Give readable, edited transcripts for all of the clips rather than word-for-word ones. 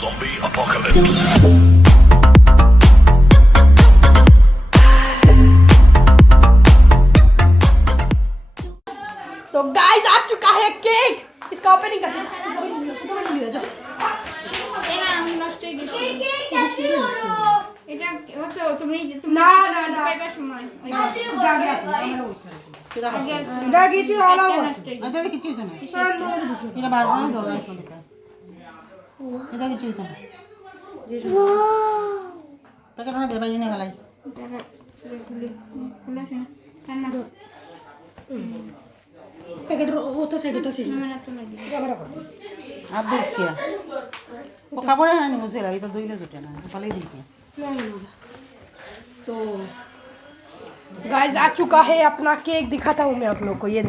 Zombie apocalypse. तो guys आ चुका है केक। इसका ओपनिंग कर दो। না না না কিছু আলাও এটা কিছু না এটা বার করে দাও এটা কিছু না প্যাকেট না দেবাই না ভালাই पैकेट होता साइड आप बेच किया वो खबर है नहीं मुझे लगी तो दो ही ले जुटे ना भले ही दी तो गाइस आ चुका है अपना केक। दिखाता हूँ मैं आप लोग को। ये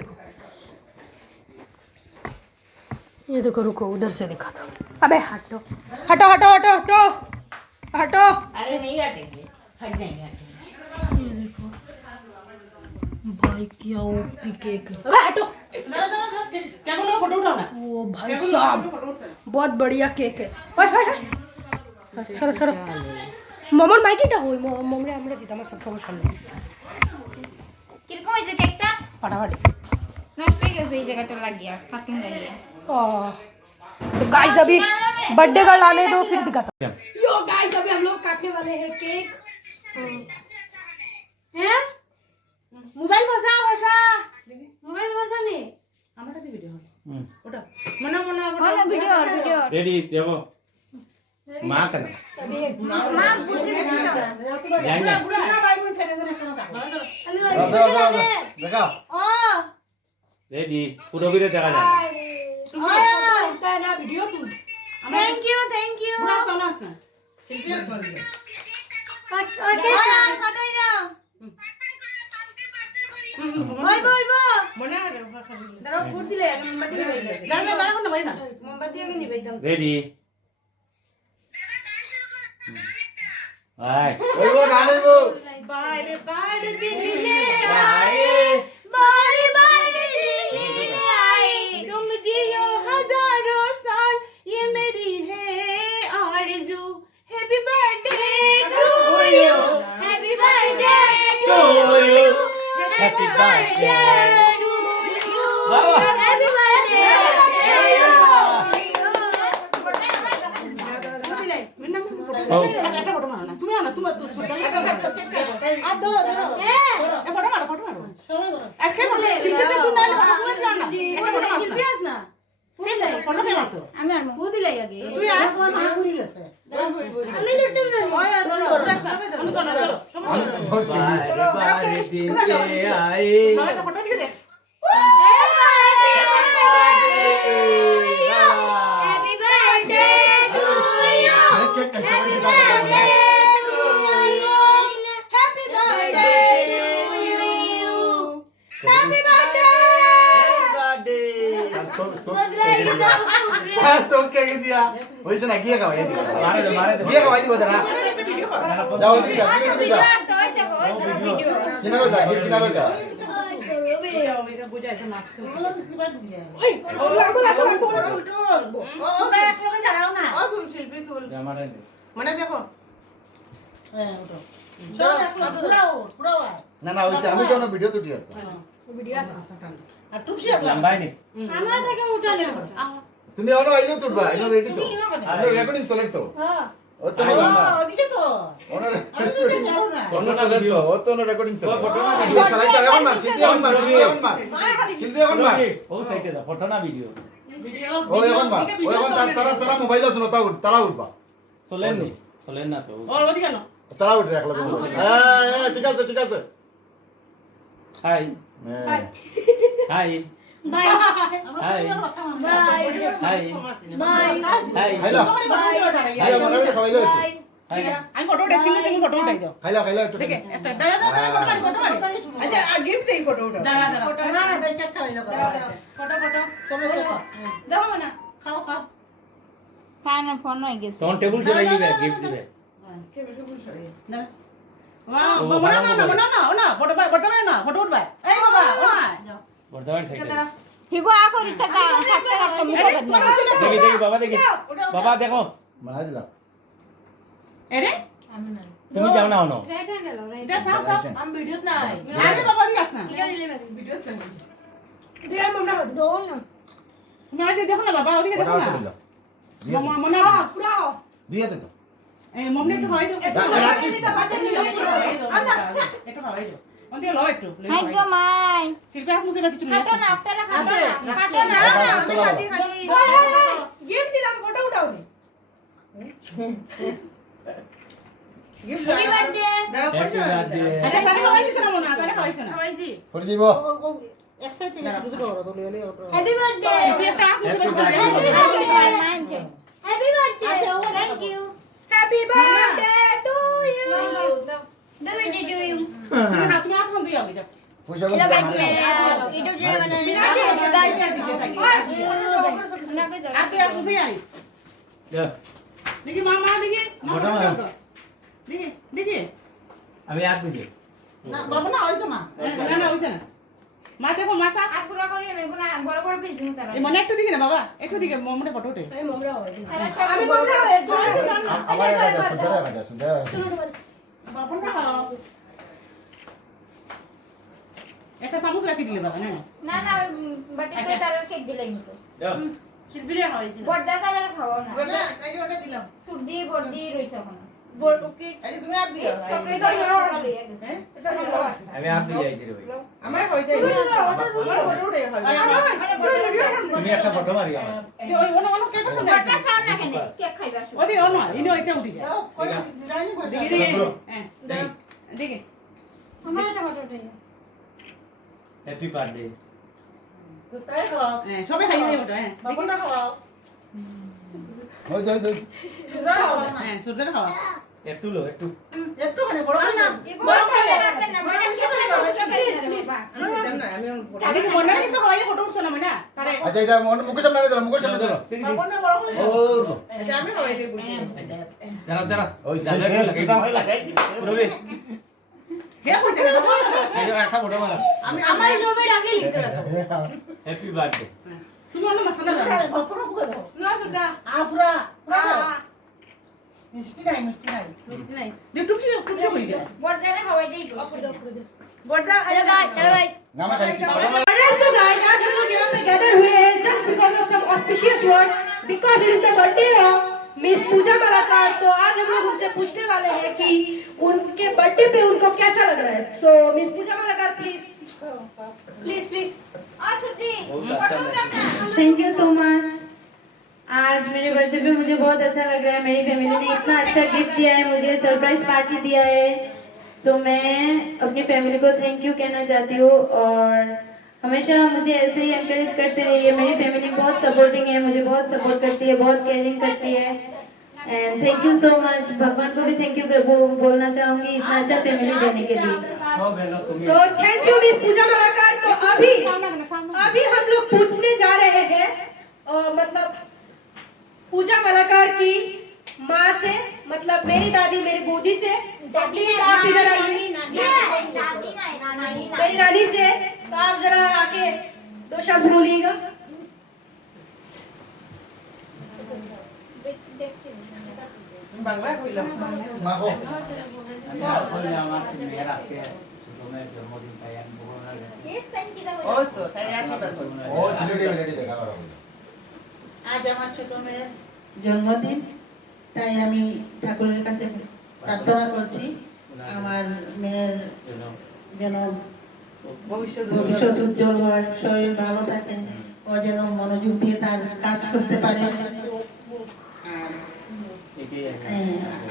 देखो रुको उधर से दिखाता हूँ। अबे हटो हटो हटो हटो हटो हटो। अरे नहीं हटेंगे हट जाएंगे ये देखो भाई क्या ओपी केक है। अबे हटो। क्या बोलो फोटो उठाओ ना वो भाई साहब बहुत बढ़िया केक है। ओए ओए সরো সরো মামার মাইকিটা হই মামরে আমরা দিতাম সব সমস্যা নেই। কিরকম হয়েছে কেকটা? ফাটাফাটি নষ্ট হয়ে গেছে এই জায়গাটা লাগিয়া কার্টুন লাগিয়া। तो गाइस अभी बर्थडे का लाने दो फिर दिखाता हूं। यो गाइस अभी हम लोग काटने वाले हैं केक। हैं मोबाइल बसा मोबाइल बसा नहीं আমরা তো ভিডিও ওটা মনে মনে বলো ভিডিও रेडी देखो मां का মা বুঝে जाएंगे পুরো ভাই বোন ছেড়ে দেন একটা देखा ও रेडी पूरा वीडियो देखा जाए ना वीडियो तू थैंक यू बुरा समझ ना सीरियस बोल दे ওকে কাটাই না ওই বই মনে আছে দাঁড়াও ফুট দিলে আগে মোমবাতি নিবে দাঁড়াও না ভাই না মোমবাতি আগে নিবে দাও रेडी बाय ओए वो गाने वो बाय दिले बारी बारी आए तुम जियो हजारों साल ये मेरी है आरज़ू happy birthday to you happy birthday to you happy birthday to you happy birthday ओ একটা ফটো মারো না তুমি আনা তোমার দূর ছোট আর ধরো এ ফটো মারো আজকে বলে শিল্পী তুই না ফটো না শিল্পী আস না ফটো ফেলা তো আমি আর ও দিলাই আগে তুই আর তোমার মা ঘুরি গেছে আমি ধরতাম না ওই ধরো আমি তো না ধরো आए মামা ফটো দিছে রে happy birthday to you happy birthday to you happy birthday to you happy birthday so क्या कह दिया वैसे ना किया का भाई मारे दे किया का भाई बता ना जाओ इधर जा वीडियो किनारो जा किनारो जा বুঝাইছে মাছ ওই ও লাগো ও এক লগে দাঁড়াও না ও শিল্পী তুল मारे মানে দেখো হ্যাঁ ওটো পুরো ना ना वैसे हमें तो ना वीडियो तो दिया वीडियो আর টুপসি একলা लंबाई नहीं আমরা থেকে উঠালে তুমি ono আইলো তুলবা এনো রেডি তো এনো রেকর্ডিং চলে তো হ্যাঁ ও তো না ওদিকে তো ono আমি তো জানো না ono চলে তো ও তো না রেকর্ডিং চলে फोटो ना ভিডিও চালাই তো এখন মার শিল্পী এখন মার শিল্পী এখন মার ओ साइड दा फोटो ना वीडियो ও এখন মার ও এখন তারা মোবাইল শুনো তারা উঠবা सोलेन ना तो ও ওদিকে না তারা উঠে রাখলো হ্যাঁ ঠিক আছে हाय হ্যাঁ hi bye hi bye hi bye hi খাইলা খাইলা মনে করে সবাই লইতে हाय আমি ফটো উঠাই সিঙ্গেল ফটো উঠাই দাও খাইলা একটু দেখে একটা দাঁড়া ফটো মারি আচ্ছা গিফট দেই ফটো উঠা দাঁড়া না না দেখ খাইলো ফটো তুমি দেখো না খাও ফাইনাল ফোন হয়ে গেছে तो टेबल से लगी है गिफ्ट दिबे কে বেশি খুশি হয় না वाह ना ফটো না ফটো উঠবা এই বাবা ও না যাও वर्धमान साइड হিগো আ করি থাকা থাকতে থাকতে মুখ देखिए बाबा देखिए बाबा देखो বানাই দিলাম এরে তুমি যাও না অনো দে সাও সাও আমি ভিডিওত নাই আরে বাবা দি আস না এটা দিলে ভিডিওত নাই দিলাম মমরা দৌড় না তুমি আজ দেখো না বাবা ওদিকে দেখো না দিলাম মনে পুরা দিয়ে দে তো এই মমনে একটু হয় তো রাখিস না। আচ্ছা একটু হয় তো ওদিকে লও একটু হাই গো মাই শিল্পী হাত মুছে কিছু নিয়ে কাটো না আপনারা আছে কাটো না আমি খাতি খাতি গিফট দিলাম ফটো উঠাও নি হ্যাপি বার্থডে হ্যাপি বার্থডে আচ্ছা তারে খাওয়াইছিস না মনে তারে খাওয়াইছ না খাওয়াইছি করে দিব হ্যাপি বার্থডে শিল্পী একটা হাত মুছে হ্যাপি বার্থডে আচ্ছা ও thank you happy birthday to you birthday to you তুমি হাত খান দিয়ে যাও পয়সা हेलो गाइस मैं यूट्यूब चैनल बनाने আতে আসো সে আইস যাও। দেখি মামা দেখি মোটা মামা। দেখি দেখি আমি আর বুঝি না বাবা না হইছো না না না হইছে না মা দেখো মাসা পুরো করি না বড় বড় পিস দিন তারা এই মনে একটু দিকে না বাবা একটু দিকে মমনে ফটো উঠে আমি মমরা হয় আমি মমরা হয় আমার এটা সুন্দর বাবা না একটা চামচ রাখি দিলে বাবা না না না বাটে করে তারা কেক দিলাই মতো যাও শিল্পীরে খাওয়াইছি না বড়দা কালার খাওয়া না ওটা এই যে ওটা দিলাম সুর্দি বড়দি রইছে ওখানে বড় ওকে এই যে তুমি আর দিও সবরে তো অর্ডার লইয়া গেছে এটা ভালো আমি আর দিয়ে যাইছি রে ভাই আমার হই যায় আমার বড় ওটা হয় তুমি একটা ফটো মারি আমার ওই ওনো কে কষ্ট না বড়দা সাউন্ড না কেন কেক খাইবা শুধু ওদি ওনো ইনি ওইতে উঠি যায় ডিজাইন করে দেখি দেখি হ্যাঁ দেখি দেখি আমার এটা ফটোটা হ্যাপি বার্থডে তো তাই খাও হ্যাঁ সবাই খাই খাই ওটা হ্যাঁ বাবা না খাও ওই দই দই সুন্দর খাও না হ্যাঁ সুন্দর খাওয়া একটু লো একটু একটু খানে বড় না বড় খাইলে রাখেন না বড় আমি জান না আমি দেখি মনে কিন্তু হয় ফটো উঠছ না মনে তারে আচ্ছা এটা মুখের সামনে দিলাম মুখের সামনে দিলাম বাবা না বড় হই ও আচ্ছা আমি খাওয়াইলে বুঝি দাঁড়া দাঁড়া ওই লাগাই রবি কে কইতে এই একটা ফটো মারা আমি আমার ছবিটা আগে লিখতে রাখো হ্যাপি বার্থডে তুমি অন্য মাছ না আরে জানো বাবা পুরো দাও না সুদা পুরা মিষ্টি নাই মিষ্টি নাই দেখ টুপি টুপি হই গেল বড়দারে খাওয়াই দেই তো বড়দা हेलो गाइस নামা খাইছি Alright, so guys, आज हम लोग यहाँ पे गैदर हुए हैं just because of some auspicious word, because it is the birthday of miss Pooja Malakar. तो आज हम लोग उनसे पूछने वाले हैं कि उनके बर्थडे पे उनको कैसा लग रहा है. So miss Pooja Malakar, please, please. आ सुर्दी बहुत अच्छा लगा थैंक यू सो मच. आज मेरे बर्थडे पे मुझे बहुत अच्छा लग रहा है. मेरी फैमिली ने इतना अच्छा गिफ्ट दिया है, मुझे सरप्राइज पार्टी दिया है. तो मैं अपनी फैमिली को थैंक यू कहना चाहती हूँ और हमेशा मुझे ऐसे ही एनकरेज करते रहिए. मेरी फैमिली बहुत सपोर्टिंग है, मुझे बहुत सपोर्ट करती है, बहुत केयरिंग करती है. And thank you so much. भगवान को भी थैंक यू बोलना चाहूँगी इतना अच्छा फैमिली देने के लिए. সব হলো তুমি So thank you miss Pooja Malakar. तो अभी हम लोग पूछने जा रहे हैं मतलब पूजा मलाकार की माँ से, मतलब मेरी दादी मेरी बूदी से. प्लीज आप इधर आइए. दादी नानी मेरी नानी से. तो आप जरा आके दो शब्द बोलिएगा. বাংলা কইলাম মাগো আমি আসলে আমার মেয়ের আজকে ছোট মেয়ের জন্মদিন তাই আমি বগুড়া গেছি इस टाइम की दवा ওই তো তাই আশীর্বাদ করো। ও সিলেটি সিলেটি দেখা করো আজ আমার ছোট মেয়ের জন্মদিন, তাই আমি ঠাকুরের কাছে প্রার্থনা করছি আমার মেয়ের যেন ভবিষ্যৎ উজ্জ্বল হয়, শরীর ভালো থাকে, ও যেন মনোযোগ দিয়ে তার কাজ করতে পারে। আর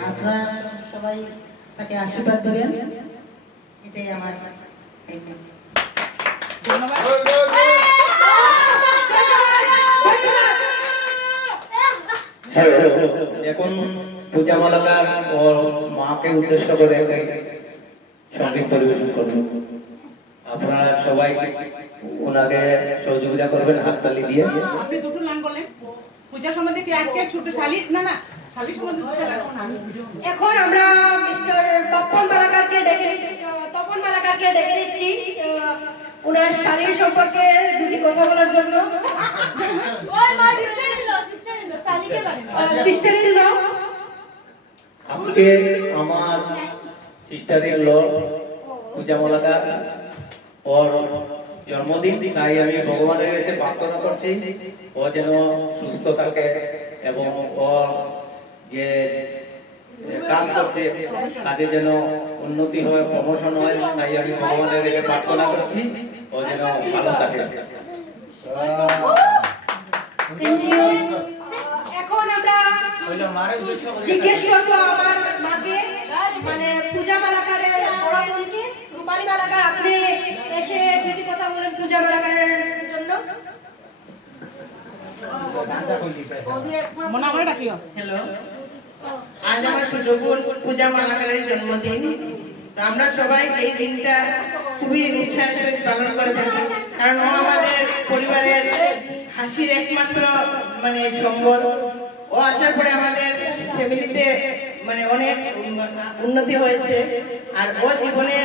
আপনারা সবাই তাকে আশীর্বাদ দেবেন, এটাই আমার একদম। এখন পূজা মালাকার ওর মাকে উদ্দেশ্য করে সঙ্গীত পরিবেশন করবেন। আপনারা সবাই ওনাকে সহযোগিতা করবেন হাততালি দিয়ে। আপনি দুটো নাম বলেন পূজা সম্বন্ধে কি আজকে ছোট শালি না না শালি সম্বন্ধে দুটো লাগো না আমি ভিডিও এখন আমরা মিস্টার তপন মালাকারকে ডেকে নিচ্ছি. তপন মালাকারকে ডেকে নিচ্ছি ওনার শালীর সম্পর্কে দুটি কথা বলার জন্য. সিস্টার ইন ল আজকে আমার সিস্টার ইন ল পূজা মালাকার ওর জন্মদিন, তাই আমি ভগবানের কাছে প্রার্থনা করছি ও যেন সুস্থ থাকে এবং ও যে কাজ করছে কাজে যেন উন্নতি হয়, প্রমোশন হয়, তাই আমি ভগবানের কাছে প্রার্থনা করছি ও যেন ভালো থাকে। এখন আমরা জিজ্ঞেস করবো আমার মাকে, মানে পূজা মালাকারের বড় বোনকে, রূপালী মালাকার, আপনি এসে দুটি কথা বলেন পূজা মালাকারের জন্য। মনে করে ডাকিও। হ্যালো, আজ আমার ছোট বোন পূজা মালাকারের জন্মদিন। তো আমরা সবাই এই দিনটা খুবই উৎসাহের সহিত পালন করে থাকি, কারণ ও আমাদের পরিবারের হাসির একমাত্র মানে সম্বল। ও আসার পরে আমাদের ফ্যামিলিতে মানে অনেক উন্নতি হয়েছে, আর ও জীবনে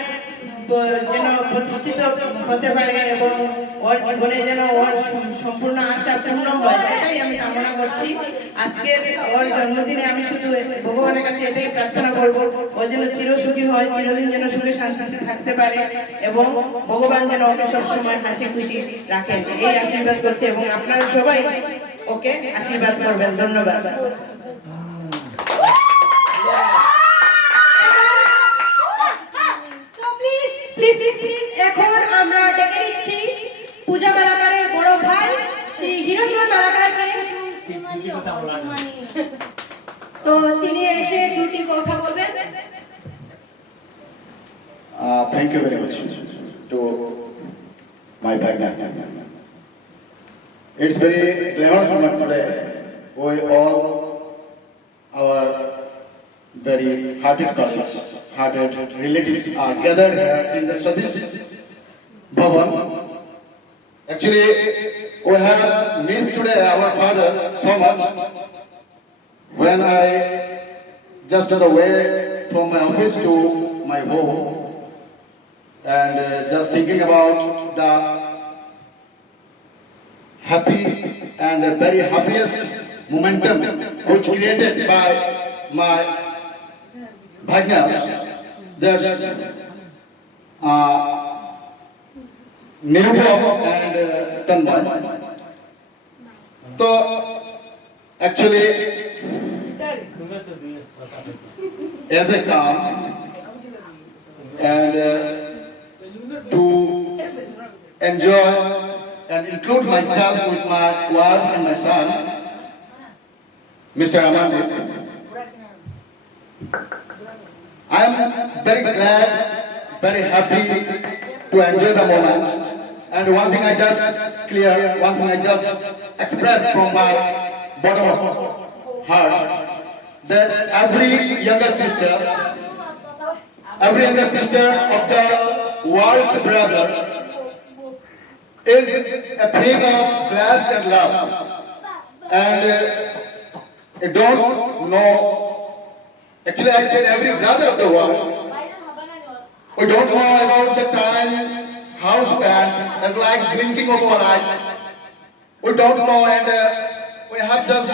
যেন প্রতিষ্ঠিত হতে পারে এবং ওর জীবনে যেন ওর সম্পূর্ণ আশা পূর্ণ হয়, এটাই আমি কামনা করছি। আজকে ওর জন্মদিনে আমি শুধু ভগবানের কাছে এটাই প্রার্থনা করব, ও যেন চিরসুখী হয়, চিরদিন যেন সুখে শান্তিতে থাকতে পারে এবং ভগবান যেন ওকে সবসময় হাসি খুশি রাখেন, এই আশীর্বাদ করছি। এবং আপনারা সবাই ওকে আশীর্বাদ করবেন। ধন্যবাদ। এখন আমরা ডেকে দিচ্ছি পূজা মালাকারের বড় ভাই শ্রী হিরণময় মালাকারকে। তো তিনি এসে দুটি কথা বলবেন। Thank you very much to my partner. It's very glamorous moment today. We all, our very hearted colleagues, hearted relatives are gathered here in the Satish Bhavan. Actually, we have missed today our father so much. When I just on the way from my office to my home, and just thinking about the happy and very happiest momentum which created by my bhagnas, there's Nirupam and Tanmay. So actually, as I come and to enjoy and include myself with my wife and my son, Mr. Amandit, I am very glad, very happy to enjoy the moment. And one thing I just clear, one thing I just express from my bottom of heart, that every younger sister of the world's brother is a thing of blessed and love. And I don't know, actually I said every brother of the world, we don't know about the time, how spent, as like blinking of our eyes. We don't know, and we have just,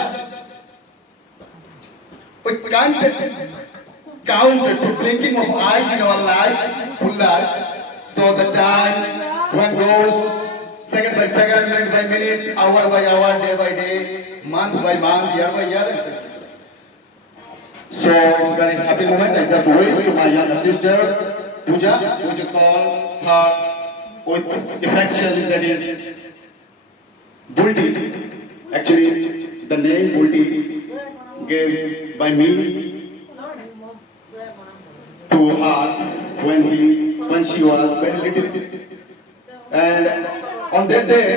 we can't count to blinking of eyes in our life, full life. So the time when goes second by second, minute by minute, hour by hour, day by day, month by month, year by year, etc. So it's a very happy moment. I just wish to my younger sister, Pooja, would you call her with affection, that is Bulti. Actually, the name Bulti gave by me to her when she was very little. And on that day,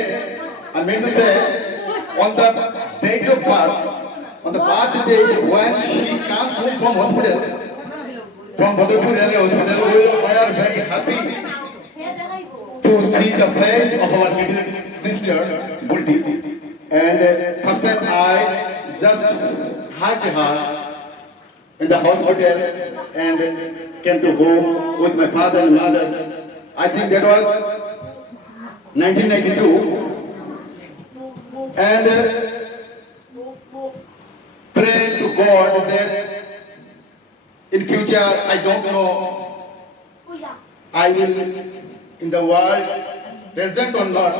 I mean to say, on the date of birth, on the birthday when she comes home from hospital, from Badrpur Railway Hospital, we are very happy to see the face of our little sister, Bulti. And first time I just hugged her in the hospital and came to home with my father and mother. I think that was 1992. And pray to God that In future, I don't know Puja. I will in the world present or not,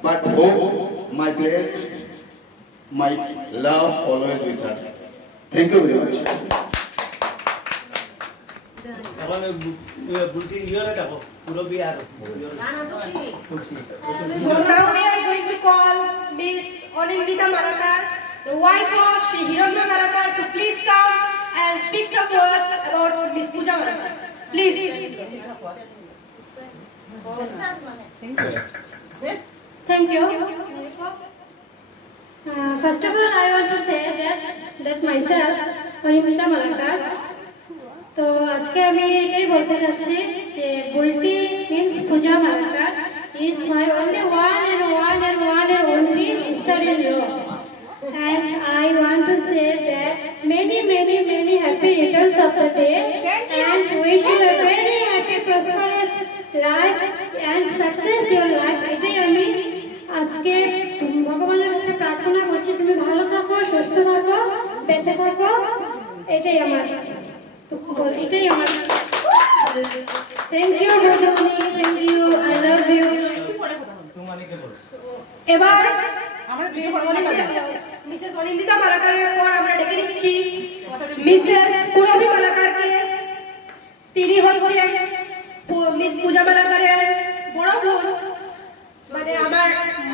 but hope my blessed, my love always with her. Thank you very much. এখন বুলটি ইয়রে দেখো মুরব্বী আর খুশি So now we are going to call Miss Onindita Malakar, the wife of Shri Hiranya Malakar, to please come and speak some words about Miss Pooja Malakar. Please. Thank you. First of all, I want to say that myself, Onindita Malakar. তো আজকে আমি এটাই বলতে যাচ্ছি যে Bulti means Puja Malakar is my only one and only sister in law. And I want to say that many happy returns of the day and wish you a very happy prosperous life and success your life. এটাই আমি আজকে ভগবানের কাছে প্রার্থনা করছি, তুমি ভালো থাকো, সুস্থ থাকো, বেঁচে থাকো, এটাই আমার থ্যাংক ইউ বন্ধুমণি, thank you, I love you. তোমাকে কে বল এবার আমরা মিসেস অনিন্দিতা মালাকারের পর আমরা ডেকে নিচ্ছি মিসেস পুরবী মালাকারকে। তিনি হচ্ছেন মিস পূজা মালাকারের বড় বোন, মানে আমার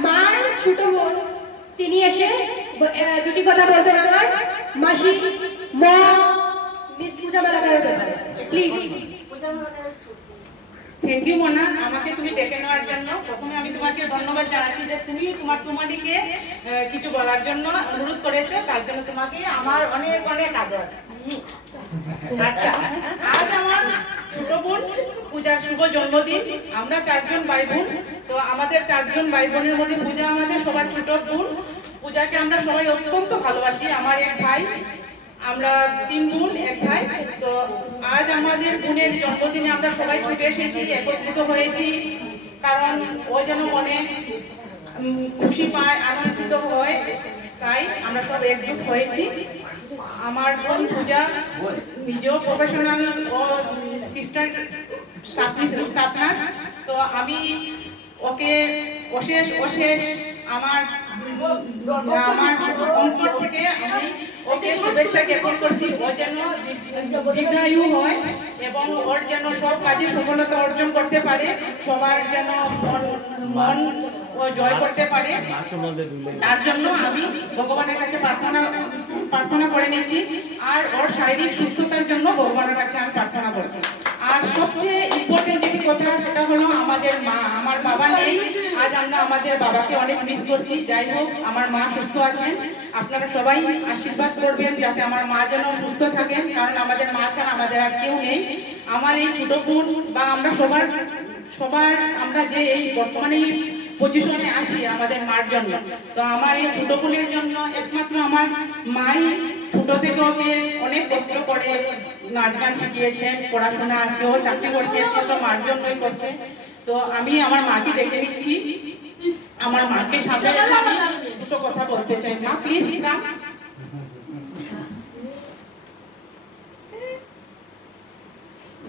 মার ছোট বোন। তিনি এসে দুটি কথা বলবেন আমার মাসি মা মিস পূজা মালাকারের ব্যাপারে। প্লিজ। থ্যাংক ইউ মোনা, আমাকে তুমি ডেকে নেওয়ার জন্য। প্রথমে আমি তোমাকে ধন্যবাদ জানাচ্ছি যে তুমি তোমার টুমানিকে কিছু বলার জন্য অনুরোধ করেছো, তার জন্য তোমাকে আমার অনেক অনেক আদর। আচ্ছা, আজ আমার ছোট বোন পূজার শুভ জন্মদিন। আমরা 4 জন ভাই বোন। তো আমাদের 4 জন ভাই বোনের মধ্যে পূজা আমাদের সবার ছোট বোন। পূজাকে আমরা সবাই অত্যন্ত ভালোবাসি। আমার এক ভাই, আমরা 3 বোন 1 ভাই। তো আজ আমাদের বোনের জন্মদিনে আমরা সবাই ছুটে এসেছি, একত্রিত হয়েছি, কারণ ও যেন মনে খুশি পায়, আনন্দিত হয়, তাই আমরা সব একজুট হয়েছি। আমার বোন পূজা নিজেও প্রফেশনাল ও সিস্টার স্টাফ নার্স। তো আমি ওকে অশেষ আমার অন্তর থেকে আমি ওকে শুভেচ্ছা জ্ঞাপন করছি। ও যেন দীর্ঘায়ু হয় এবং ওর যেন সব কাজে সফলতা অর্জন করতে পারে, সবার যেন মন ও জয় করতে পারে। তার জন্য আমি ভগবানের কাছে প্রার্থনা করে নিচ্ছি, আর ওর শারীরিক সুস্থতার জন্য ভগবানের কাছে আমি প্রার্থনা করছি। আর সবচেয়ে ইম্পর্টেন্ট যেটি কথা, সেটা হলো আমাদের মা। আমার বাবা নেই, আজ আমরা আমাদের বাবাকে অনেক মিস করছি। যাই হোক, আমার মা সুস্থ আছেন। আপনারা সবাই আশীর্বাদ করবেন যাতে আমার মা যেন সুস্থ থাকেন, কারণ আমাদের মা ছাড়া আমাদের আর কেউ নেই। আমার এই ছোট বোন বা আমরা সবার আমরা যে এই বর্তমানে পজিশনে আছি আমাদের মার জন্য। তো আমার এই ছোট বোনের জন্য একমাত্র আমার মাই ছোট থেকে ওকে অনেক কষ্ট করে নাচ গান শিখিয়েছেন, পড়াশোনা, আজকেও চাকরি করছে, একমাত্র মার জন্যই করছে। তো আমি আমার মাকে ডেকে নিচ্ছি, আমার মাকে সামনে রেখে আমি দুটো কথা বলতে চাই। মা প্লিজ কাম।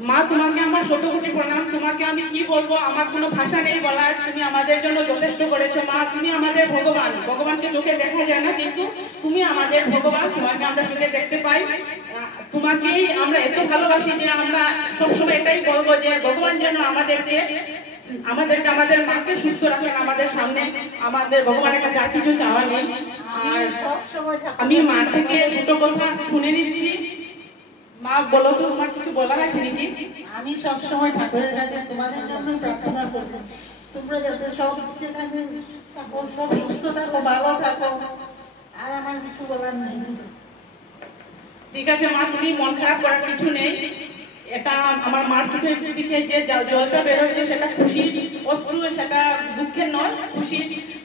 মা, তোমাকে আমার শতকোটি প্রণাম। তোমাকে আমি কি বলবো, আমার কোনো ভাষা নেই বলার। তুমি আমাদের জন্য যথেষ্ট করেছো মা। তুমি আমাদের ভগবান। ভগবানকে চোখে দেখা যায় না, কিন্তু তুমি আমাদের ভগবান। তোমাকে আমরা চোখে দেখতে পাই। তোমাকেই আমরা এত ভালোবাসি যে আমরা সবসময় এটাই বলবো যে ভগবান যেন আমাদের মাকে সুস্থ রাখেন আমাদের সামনে। আমাদের ভগবানের কাছে আর কিছু চাওয়া নেই। আর আমি মার থেকে দুটো কথা শুনে নিচ্ছি। মা বলো তো, তোমার কিছু বলার আছে নাকি? আমি সব সময় ঠাকুরের কাছে তোমাদের জন্য প্রার্থনা করব, তোমরা যাতে সব যেখানে থাকো সব সুস্থ থাকো, ভালো থাকো, আর আমার কিছু বলার নেই। ঠিক আছে মা, তুমি মন খারাপ করার কিছু নেই। এটা আমার মার চোখের দিকে যে জলটা বের হচ্ছে সেটা খুশি অশ্রু, সেটা দুঃখের নয়, খুশি।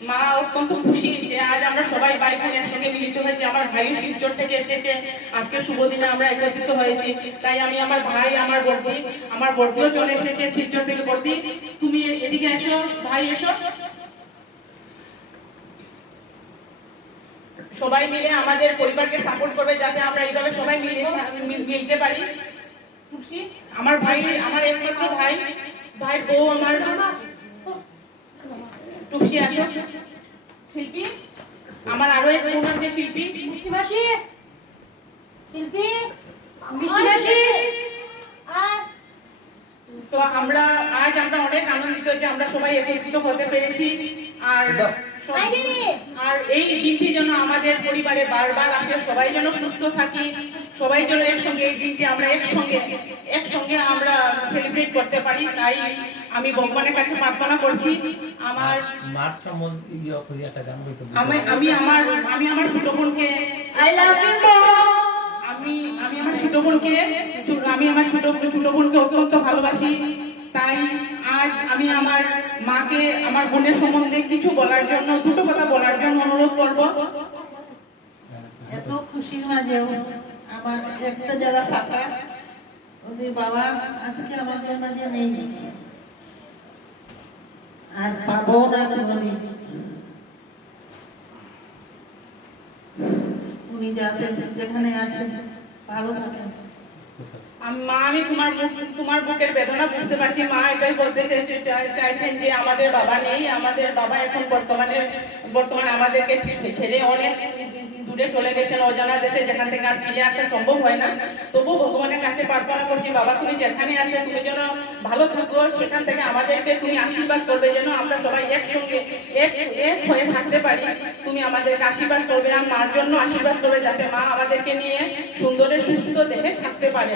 মা অত্যন্ত খুশি যে আজ আমরা সবাই ভাই বোন একসঙ্গে মিলিত হয়েছি। আমার ভাইও শিলচর থেকে এসেছে, আজকে শুভ দিনে আমরা একত্রিত হয়েছি। তাই আমি আমার ভাই, আমার বর্দিও চলে এসেছে শিলচর থেকে। বর্দি, তুমি এদিকে এসো, ভাই এসো। সবাই মিলে আমাদের পরিবারকে সাপোর্ট করবে যাতে আমরা এইভাবে সবাই মিলতে পারি। টুসি আমার ভাই, আমার একমাত্র ভাই, ভাইয়ের বউ আমার টুসি আসো। শিল্পী, আমার আরো এক বোন আছে শিল্পী। মিষ্টি মাসি, শিল্পী, মিষ্টি মাসি, তো আমরা আজ অনেক আনন্দিত যে আমরা সবাই একত্রিত হতে পেরেছি। আর আর এই দিনটি যেন আমাদের পরিবারে বারবার আসে, সবাই যেন সুস্থ থাকি, সবাই যেন একসঙ্গে এই দিনটি আমরা একসঙ্গে আমরা সেলিব্রেট করতে পারি। তাই আমি ভগবানের কাছে প্রার্থনা করছি। আমার মাঠ সম্বন্ধে একটা গান বলতে আমি আমার ছোট বোনকে আই লাভ ইউ আমি আমার ছোট বোনকে অত্যন্ত ভালোবাসি। তাই আজ আমি আমার মাকে আমার বোনের সম্বন্ধে কিছু বলার জন্য, দুটো কথা বলার জন্য অনুরোধ করব। এত খুশির মাঝেও আমার একটা যারা ফাঁকা, ওদের বাবা আজকে আমাদের মাঝে নেই, আর পাবো না কোনোদিন। উনি যাতে যেখানে আছেন ভালো থাকেন। মা, আমি তোমার বুকের বেদনা বুঝতে পারছি। মা এটাই বলতে চাইছেন যে আমাদের বাবা নেই, আমাদের বাবা এখন বর্তমানে আমাদেরকে ছেড়ে অনেক দূরে চলে গেছেন, অজানা দেশে, যেখান থেকে আর ফিরে আসা সম্ভব হয় না। তবু ভগবানের কাছে প্রার্থনা করছি, বাবা তুমি যেখানে আছো তুমি যেন ভালো থাকো, সেখান থেকে আমাদেরকে তুমি আশীর্বাদ করবে, যেন আমরা সবাই একসঙ্গে এক হয়ে থাকতে পারি। তুমি আমাদেরকে আশীর্বাদ করবে, আর মার জন্য আশীর্বাদ করবে, যাতে মা আমাদেরকে নিয়ে সুন্দরে সুস্থ দেহে থাকতে পারে।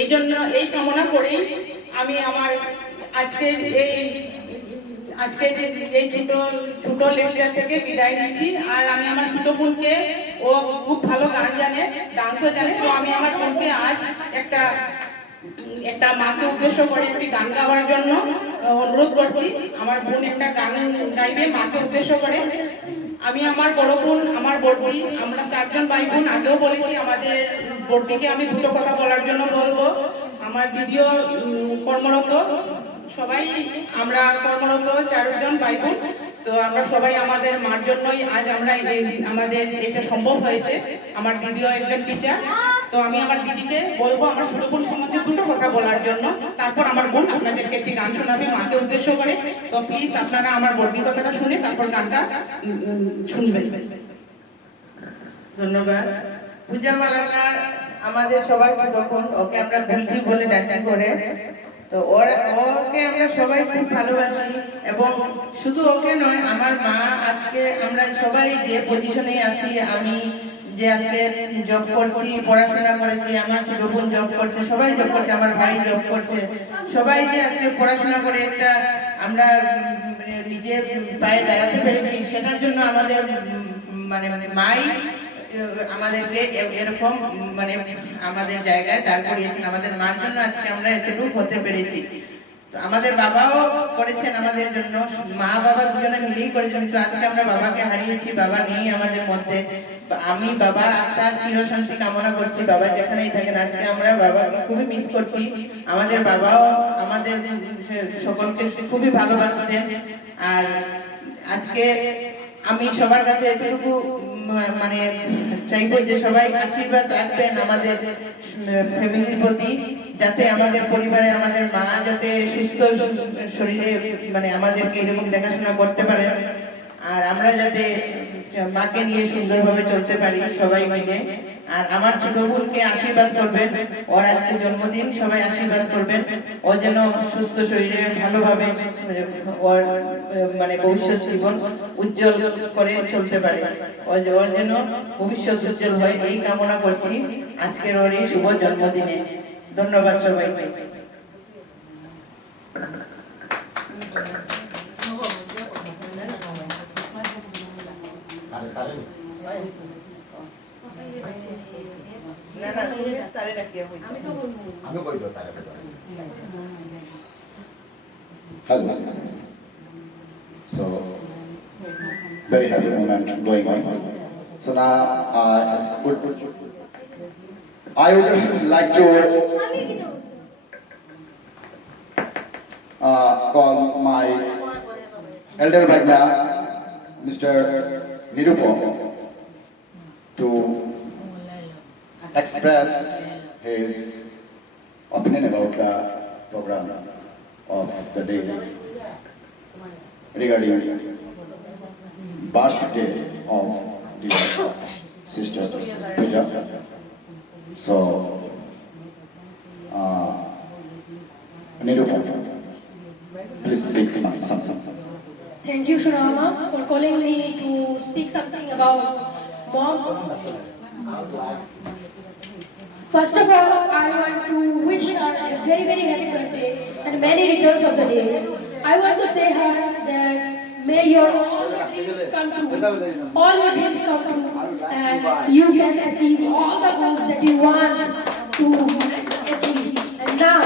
এই জন্য এই কামনা করেই আমি আমার আজকের এই ছোট লেকচার থেকে বিদায় নিচ্ছি। আর আমি আমার ছোট বোনকে, ও খুব ভালো গান জানে, ডান্সও জানে, তো আমি আমার বোনকে আজ একটা মাকে উদ্দেশ্য করে একটি গান গাওয়ার জন্য অনুরোধ করছি। আমার বোন একটা গান গাইবে মাকে উদ্দেশ্য করে। আমি আমার বড় বোন, আমার বড়দি, আমরা চারজন ভাই বোন, আগেও বলেছি আমাদের বড়দিকে আমি দুটো কথা বলার জন্য বলবো। আমার দিদিও কর্মরত, সবাই আমরা কর্মরত চারজন ভাই বোন। তো আমরা সবাই আমাদের মার জন্যই আজ আমরা আমাদের এটা সম্ভব হয়েছে। আমার দিদিও একজন টিচার, তো আমি আমার দিদিকে বলবো আমার ছোট বোন সম্বন্ধে দুটো কথা বলার জন্য। তারপর আমার বোন আপনাদেরকে একটি গান শোনাবে মাকে উদ্দেশ্য করে। তো প্লিজ আপনারা আমার বড়দির কথাটা শুনে তারপর গানটা শুনবেন। ধন্যবাদ। পূজা মালাকার আমাদের সবার ছোট বোন, ওকে আমরা বুলটি বলে ডাকি করে। তো ওকে আমরা সবাই খুব ভালোবাসি, এবং শুধু ওকে নয়, আমার মা, আজকে আমরা সবাই যে পজিশনে আছি, আমি যে আজকে জব করছি, পড়াশোনা করেছি, আমার ছোট বোন জব করছে, সবাই জব করছে, আমার ভাই জব করছে, সবাই যে আজকে পড়াশোনা করে একটা আমরা নিজের পায়ে দাঁড়াতে পেরেছি, সেটার জন্য আমাদের মাই আমাদেরকে এরকম আমাদের জায়গায় দাঁড় করিয়েছেন। আমাদের মার জন্য আজকে আমরা এতটুকু হতে পেরেছি। তো আমাদের বাবাও করেছেন আমাদের জন্য, মা বাবা দুজনে মিলেই করেছেন, কিন্তু আজকে আমরা বাবাকে হারিয়েছি, বাবা নেই আমাদের মধ্যে। আমি বাবার আত্মার চিরশান্তি কামনা করছি, বাবা যেখানেই থাকেন। আজকে আমরা বাবাকে খুবই মিস করছি। আমাদের বাবাও আমাদের সকলকে খুবই ভালোবাসতেন। আর আজকে আমি সবার কাছে এতটুকু চাইবো যে সবাই আশীর্বাদ রাখবেন আমাদের ফ্যামিলির প্রতি, যাতে আমাদের পরিবারে আমাদের মা যাতে সুস্থ শরীরে আমাদেরকে এরকম দেখাশোনা করতে পারে, আর আমরা যাতে মাকে নিয়ে সুন্দরভাবে চলতে পারি সবাই মিলে। আর আমার ছোট বোনকে আশীর্বাদ করবেন, ওর আজকে জন্মদিন, সবাই আশীর্বাদ করবেন, ও যেন সুস্থ শরীরে ভালোভাবে ওর ভবিষ্যৎ জীবন উজ্জ্বল করে চলতে পারে, ওর যেন ভবিষ্যৎ উজ্জ্বল হয়, এই কামনা করছি আজকের ওর এই শুভ জন্মদিনে। ধন্যবাদ সবাইকে। Hello. So, very happy moment going on. So now, I would like to call my elder Bhagna, Mr. Nirupam, to express his opinion about the program of the day regarding birthday of the sister Puja. So, Nirupa, please speak something. Thank you, Shurama, for calling me to speak something about mom. First of all, I want to wish her a very, very happy birthday and many returns of the day. I want to say her that may your all your dreams come true, all your dreams come true, and you can achieve all the goals that you want to achieve. And now,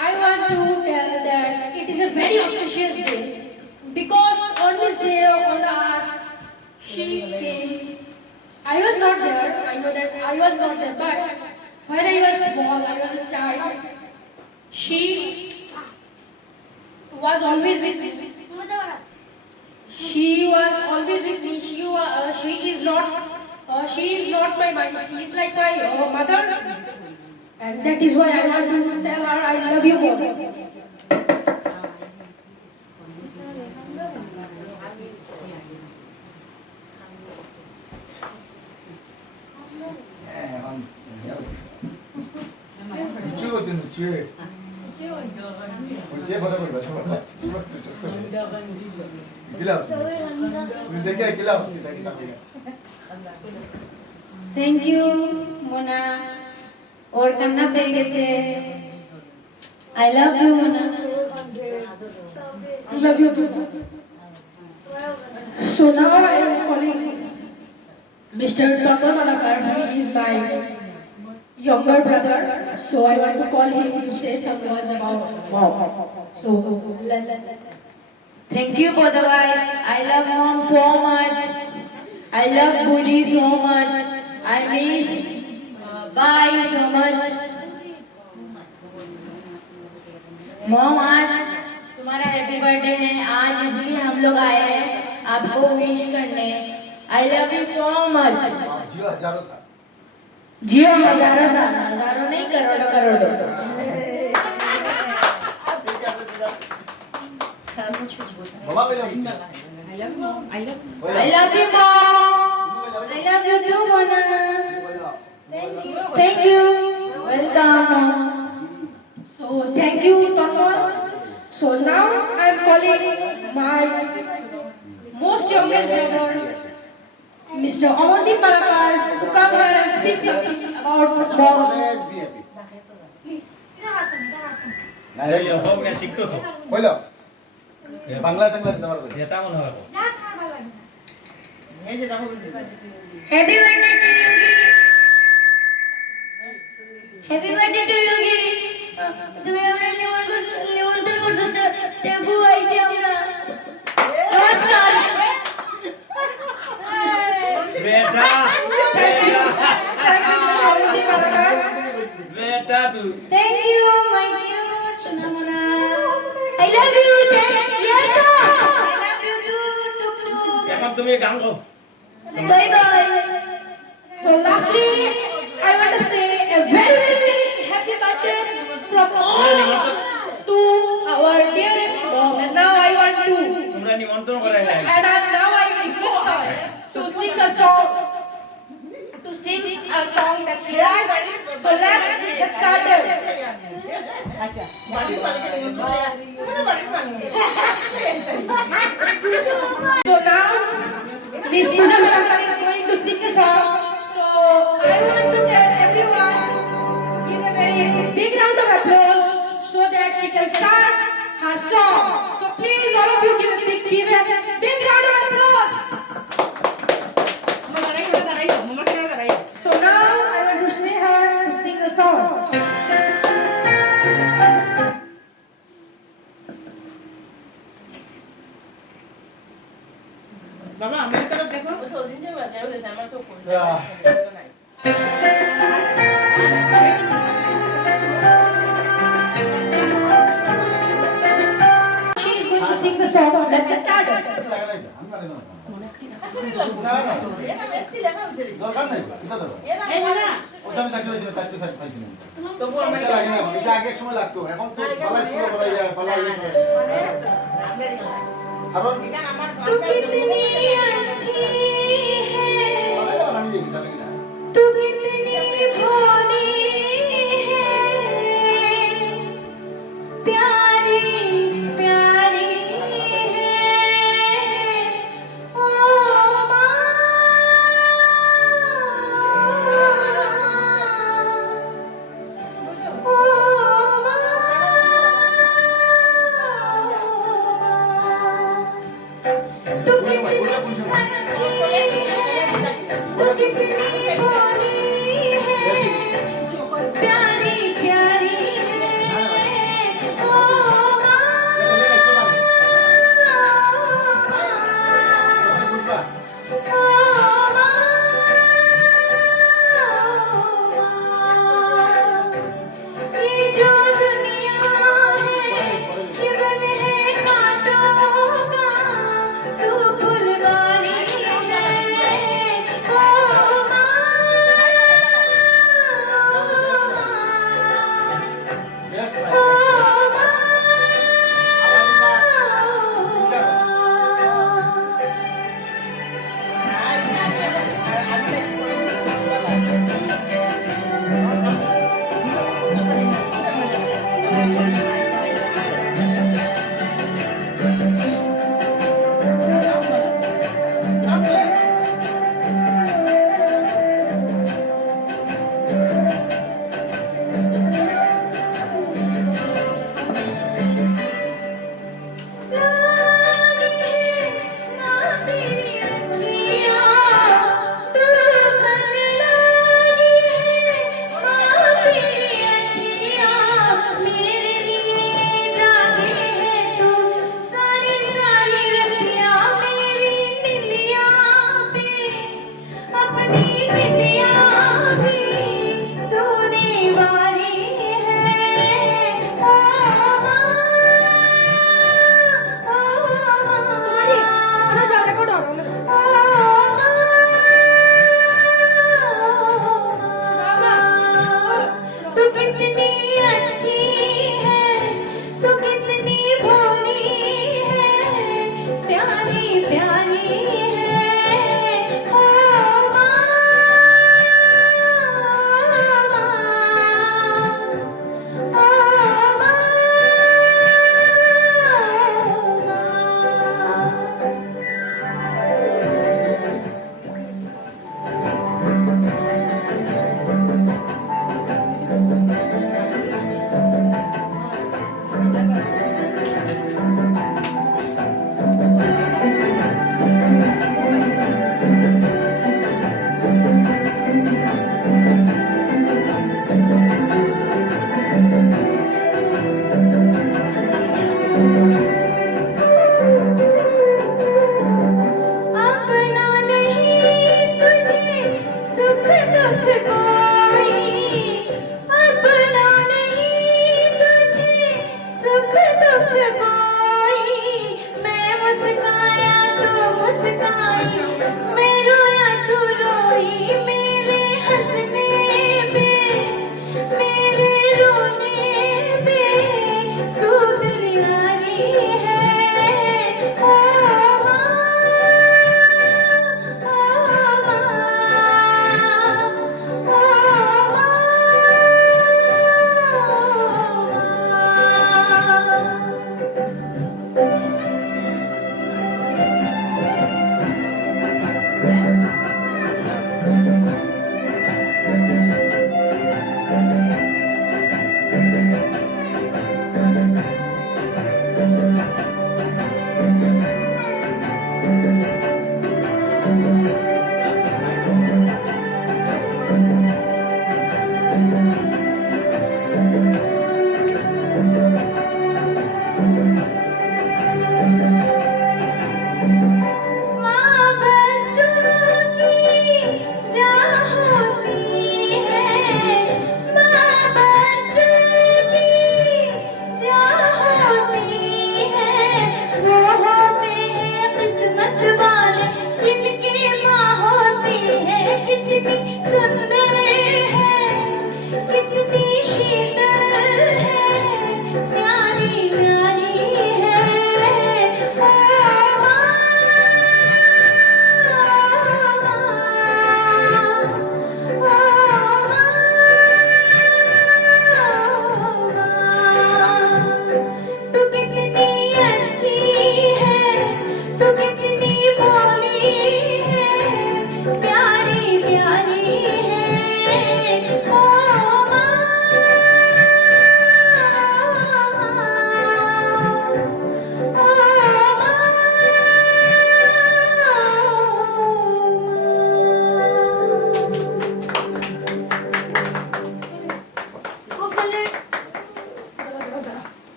I want to tell that it is a very auspicious day because on this day on earth, she came. I was not there, I know that I was not there, but when I was small, I was a child, she was always with me. She was always with me. She is not my mother. She is like my mother, and that is why I want to tell her I love you more. 유치원 때는 뒤에 뒤에 바람을 마셔봐. 주먹을 줬거든. 길라. 우리 내게 길라. Thank you Mona और करना पे गेছে I love you Mona I love you too. So now I am calling Mr. Toto Malakar. He is my younger brother. So I want to call him to say some words about mom. So let's. Thank you for the wife I love mom so much I love Pooji so much I miss bye so much mom आज तुम्हारा happy birthday है आज इसलिए हम लोग आए हैं आपको विश करने I love you so much जियो हजारों साल. जियो हजारों नहीं करोड़ों करोड़ों Mama will love you. I love you, mom. I love you. I love you mom I love you too Mona thank you welcome So thank you, Toto. So now I am calling my most youngest brother, Mr. Amandeep Malakar, to come here and speak something about mom. Always be happy. Please. এই হোক না শিখতো তো কইলো বাংলা সংলা দিতে পারবে. যেটা মনে হয় Happy birthday to Yogi. Happy birthday to Yogi. তুমি আমরা নিমন্ত্রণ করছো তেবু আইছি আমরা নমস্কার বেটা বেটা বেটা তুই thank you my dear Shona Mona I love you. Yes. I love you too Tuk এখন তুমি গান গাও Bye bye. So lastly, I want to say a very, very happy birthday from all to our dearest mom. And now I want to, তোমরা নিমন্ত্রণ করে নাই now I request her to sing a song. To sing a song that she likes. So let's get started. আচ্ছা বাড়ি পালিয়ে তুমি বাড়ি পালিয়ে So now, Miss Pooja Malakar is going to sing a song. So I want to tell everyone to give a very big round of applause so that she can start her song. So please, all of you, give a big round of applause. mamá darai So now I want to say her to sing a song. বাবা আমার তরফ দেখো তো দিন যে বাজার গেছে আমার তো কোন নাই She is going to sing the song. Let's get started. আমি মানে না. না না এরা বেশি লেখা হয়েছে দরকার নাই কিতা দাও এই মানে ওটা আমি চাকরি হয়েছিল ফার্স্ট সার্টিফিকেট পাইছি না তবু আমি এটা লাগে না এটা আগে এক সময় লাগতো এখন তো বালা স্কুল করাই যায় বালা কারণ এখানে আমার तू कितनी अच्छी है বালা বানানি দেখি জানি না तू कितनी भोली है प्यारी प्यारी है ओ माँ ओ माँ तू कितनी अच्छी है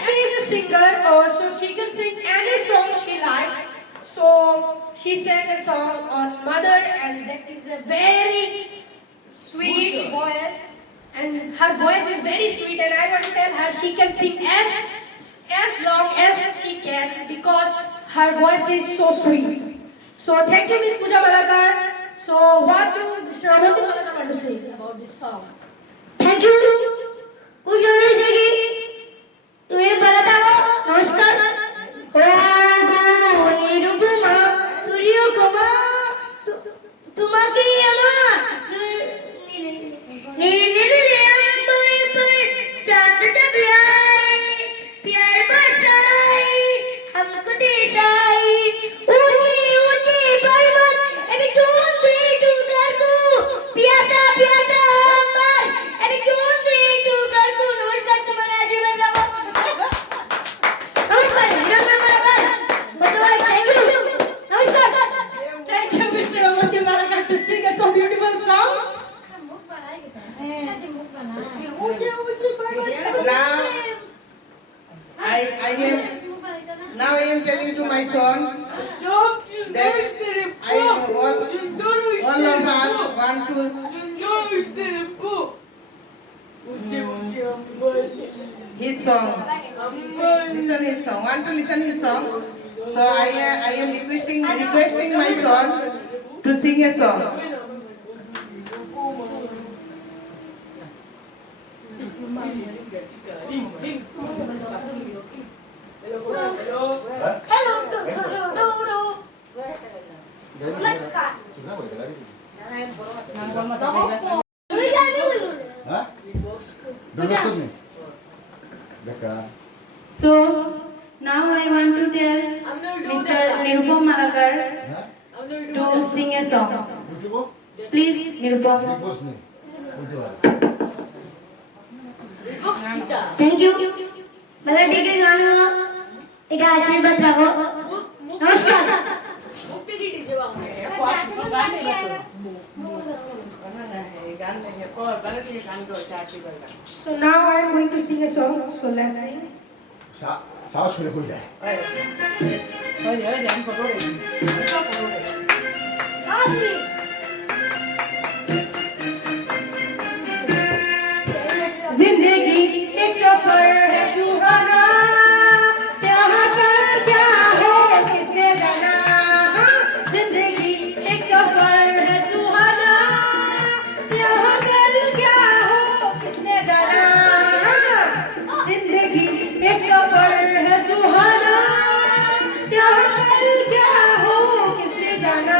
as she is a singer, so she can sing any song she likes. So she sang a song on Mother, and that is a very sweet voice, and her voice is very sweet, and I want to tell her she can sing as long as she can because her voice is so sweet. So thank you, Miss Pooja Malakar. So what do Mr. Ramanti Malakar want to say about this song? Thank you. Pooja Malakar. तुम्हें बताता हो नमस्कार ओ गो निरुपमा सूर्य कुमा तुम्हारी अम्मा नीले नीले अंबर पर चांद जब आए प्यार बरसाए हमको देताई ऊंची ऊंची पर्वत अभी चोन दे तू घर को प्यासा प्यासा अंबर अभी चोन दे तू घर को नमस्कार तुम्हारा जीवन रहो Thank you, Mr. Ramanti Malakar, to sing a so beautiful song. Now I am telling to my son that all of us want to his song. Listen his song. Want to listen his song? So I am requesting my son to sing a song. नमस्कार Hah? Namaskar nih. Dekat. So now I want to tell Mr. Nirupam Malakar Hah? to sing a song. Ujubo? Please, Nirupam. Big boss nih. Ujubo. Thank you मला ठीक आहे गाणं एक आशीर्वाद राहो नमस्कार So now I am going to sing a song. So let's sing. Saus sudah kuda. जिंदगी एक सफर है सुहाना, यहाँ कल क्या हो किसने जाना। जिंदगी एक सफर है सुहाना, यहाँ कल क्या हो किसने जाना। जिंदगी एक सफर है सुहाना, यहाँ कल क्या हो किसने जाना।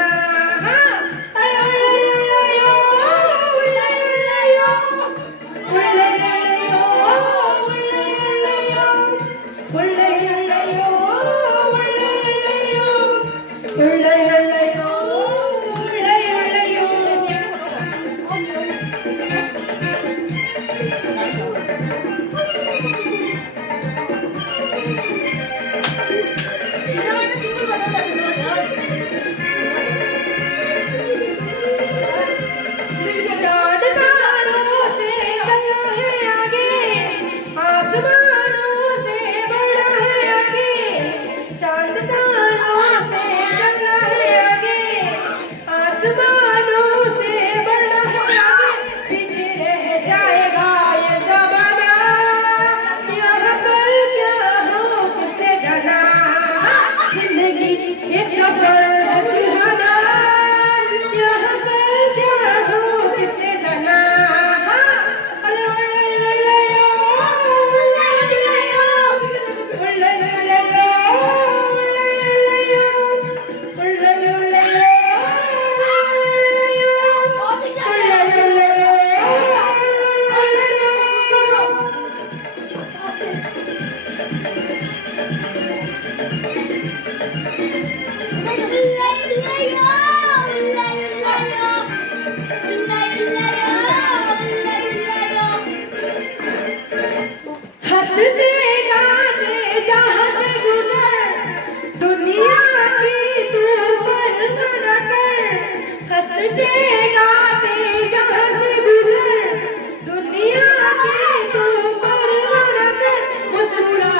चाँद तारों से चलना है आगे, आसमानों से बढ़ना है आगे। चाँद तारों से चलना है आगे, आसमानों से बढ़ना है आगे। पीछे रह जाएगा ये ज़माना, यहाँ कल क्या हो किसने जाना। जिंदगी एक सफर है सुहाना, यहाँ कल क्या हो किसने जाना। हंसते गाते जहाँ से गुजर, दुनिया की तू कल्पना कर। हंसते गाते जहाँ से गुजर, दुनिया की तू कल्पना कर। मुस्कुरा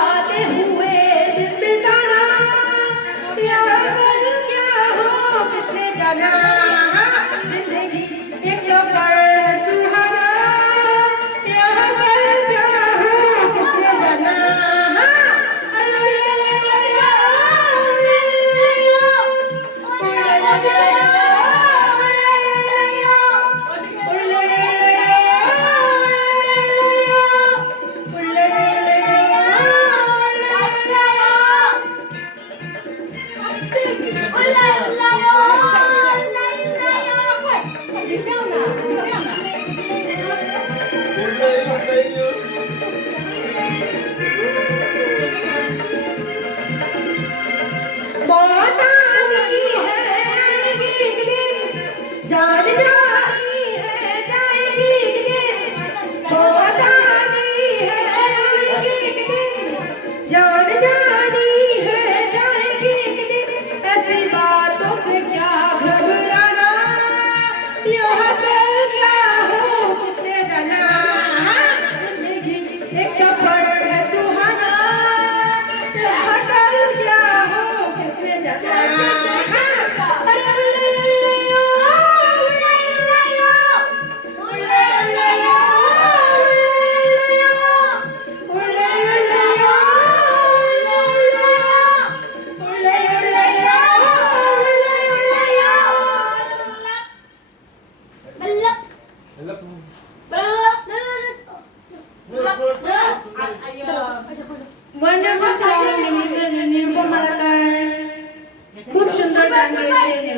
গান গেয়েছে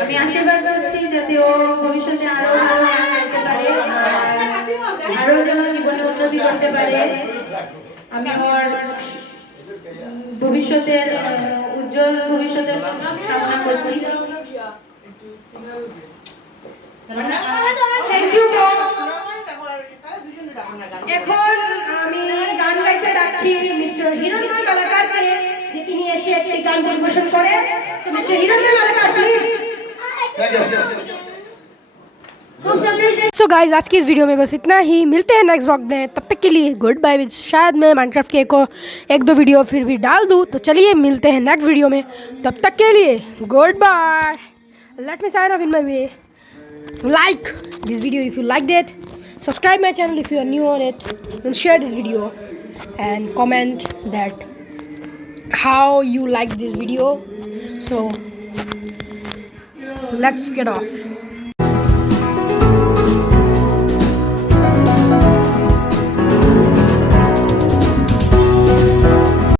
আমি আশীর্বাদ করছি যাতে ও ভবিষ্যতে আরো ভালো গান গাইতে পারে আর আরো যেন জীবনে উন্নতি করতে পারে আমি ওর ভবিষ্যতের উজ্জ্বল ভবিষ্যতের কামনা করছি থ্যাংক ইউ এখন আমি গান গাইতে ডাকছি মিস্টার হিরণময় মালাকারকে যে তিনি এসে একটি গান পরিবেশন করে mister Hiranmoy Malakar please Thank you. So guys आज की इस वीडियो में बस इतना ही मिलते हैं नेक्स्ट व्लॉग में तब तक के लिए गुड बाय शायद मैं माइनक्राफ्ट के एक दो वीडियो फिर भी डाल दूँ तो चलिए मिलते हैं नेक्स्ट वीडियो में तब तक के लिए goodbye let me sign off in my way like this video if you liked it, subscribe my channel if you are new on it, and share this video and comment that how you like this video. So let's get off.